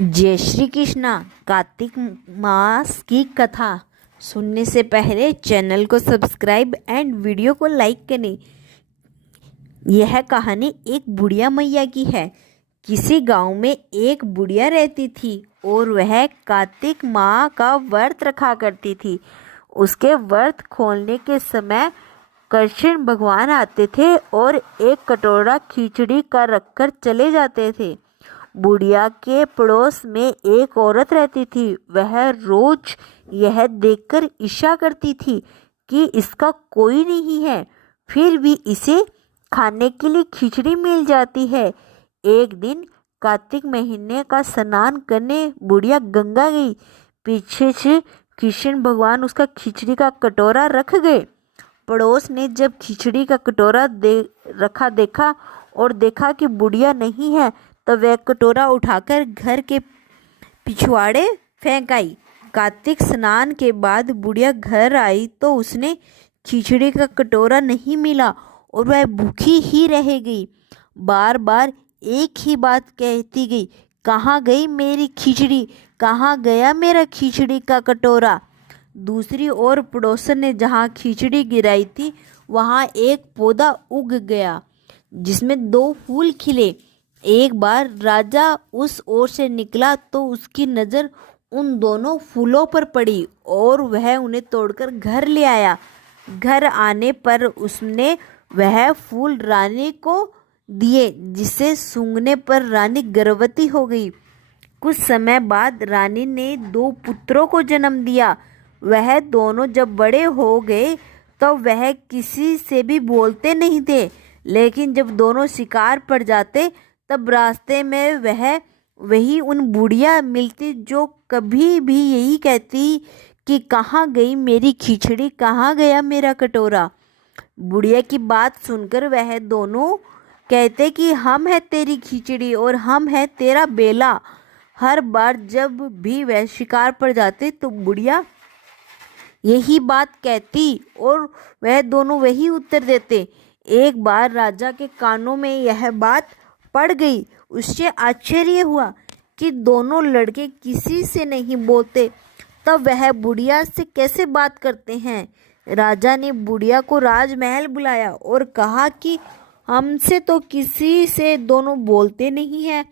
जय श्री कृष्णा। कार्तिक मास की कथा सुनने से पहले चैनल को सब्सक्राइब एंड वीडियो को लाइक करें। यह कहानी एक बुढ़िया मैया की है। किसी गांव में एक बुढ़िया रहती थी और वह कार्तिक माह का व्रत रखा करती थी। उसके व्रत खोलने के समय कृष्ण भगवान आते थे और एक कटोरा खिचड़ी का रखकर चले जाते थे। बुढ़िया के पड़ोस में एक औरत रहती थी। वह रोज यह देखकर ईर्ष्या करती थी कि इसका कोई नहीं है, फिर भी इसे खाने के लिए खिचड़ी मिल जाती है। एक दिन कार्तिक महीने का स्नान करने बुढ़िया गंगा गई। पीछे से कृष्ण भगवान उसका खिचड़ी का कटोरा रख गए। पड़ोस ने जब खिचड़ी का कटोरा रखा देखा और देखा कि बुढ़िया नहीं है, तो वह कटोरा उठाकर घर के पिछवाड़े फेंक आई। कार्तिक स्नान के बाद बुढ़िया घर आई तो उसने खिचड़ी का कटोरा नहीं मिला और वह भूखी ही रह गई। बार बार एक ही बात कहती गई, कहाँ गई मेरी खिचड़ी, कहाँ गया मेरा खिचड़ी का कटोरा। दूसरी ओर पड़ोसन ने जहाँ खिचड़ी गिराई थी वहाँ एक पौधा उग गया जिसमें 2 फूल खिले। एक बार राजा उस ओर से निकला तो उसकी नज़र उन दोनों फूलों पर पड़ी और वह उन्हें तोड़कर घर ले आया। घर आने पर उसने वह फूल रानी को दिए, जिसे सूंघने पर रानी गर्भवती हो गई। कुछ समय बाद रानी ने 2 पुत्रों को जन्म दिया। वह दोनों जब बड़े हो गए तो वह किसी से भी बोलते नहीं थे, लेकिन जब दोनों शिकार पर जाते तब रास्ते में वही उन बुढ़िया मिलती जो कभी भी यही कहती कि कहाँ गई मेरी खिचड़ी, कहाँ गया मेरा कटोरा। बुढ़िया की बात सुनकर वह दोनों कहते कि हम है तेरी खिचड़ी और हम है तेरा बेला। हर बार जब भी वह शिकार पर जाते तो बुढ़िया यही बात कहती और वह दोनों वही उत्तर देते। एक बार राजा के कानों में यह बात पड़ गई। उससे आश्चर्य हुआ कि दोनों लड़के किसी से नहीं बोलते, तब वह बुढ़िया से कैसे बात करते हैं। राजा ने बुढ़िया को राजमहल बुलाया और कहा कि हमसे तो किसी से दोनों बोलते नहीं हैं,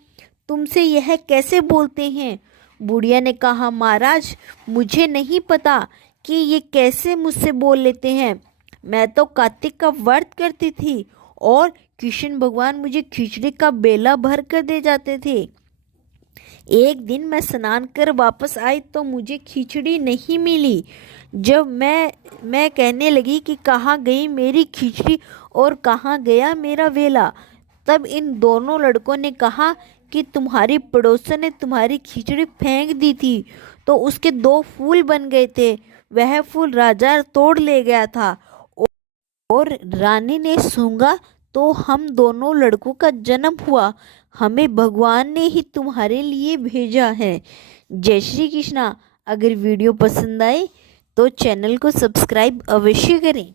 तुमसे यह कैसे बोलते हैं। बुढ़िया ने कहा, महाराज मुझे नहीं पता कि ये कैसे मुझसे बोल लेते हैं। मैं तो कार्तिक का व्रत करती थी और कृष्ण भगवान मुझे खिचड़ी का बेला भर कर दे जाते थे। एक दिन मैं स्नान कर वापस आई तो मुझे खिचड़ी नहीं मिली। जब मैं कहने लगी कि कहाँ गई मेरी खिचड़ी और कहाँ गया मेरा वेला, तब इन दोनों लड़कों ने कहा कि तुम्हारी पड़ोसन ने तुम्हारी खिचड़ी फेंक दी थी तो उसके 2 फूल बन गए थे। वह फूल राजा तोड़ ले गया था और रानी ने सूंघा तो हम दोनों लड़कों का जन्म हुआ। हमें भगवान ने ही तुम्हारे लिए भेजा है। जय श्री कृष्णा। अगर वीडियो पसंद आए तो चैनल को सब्सक्राइब अवश्य करें।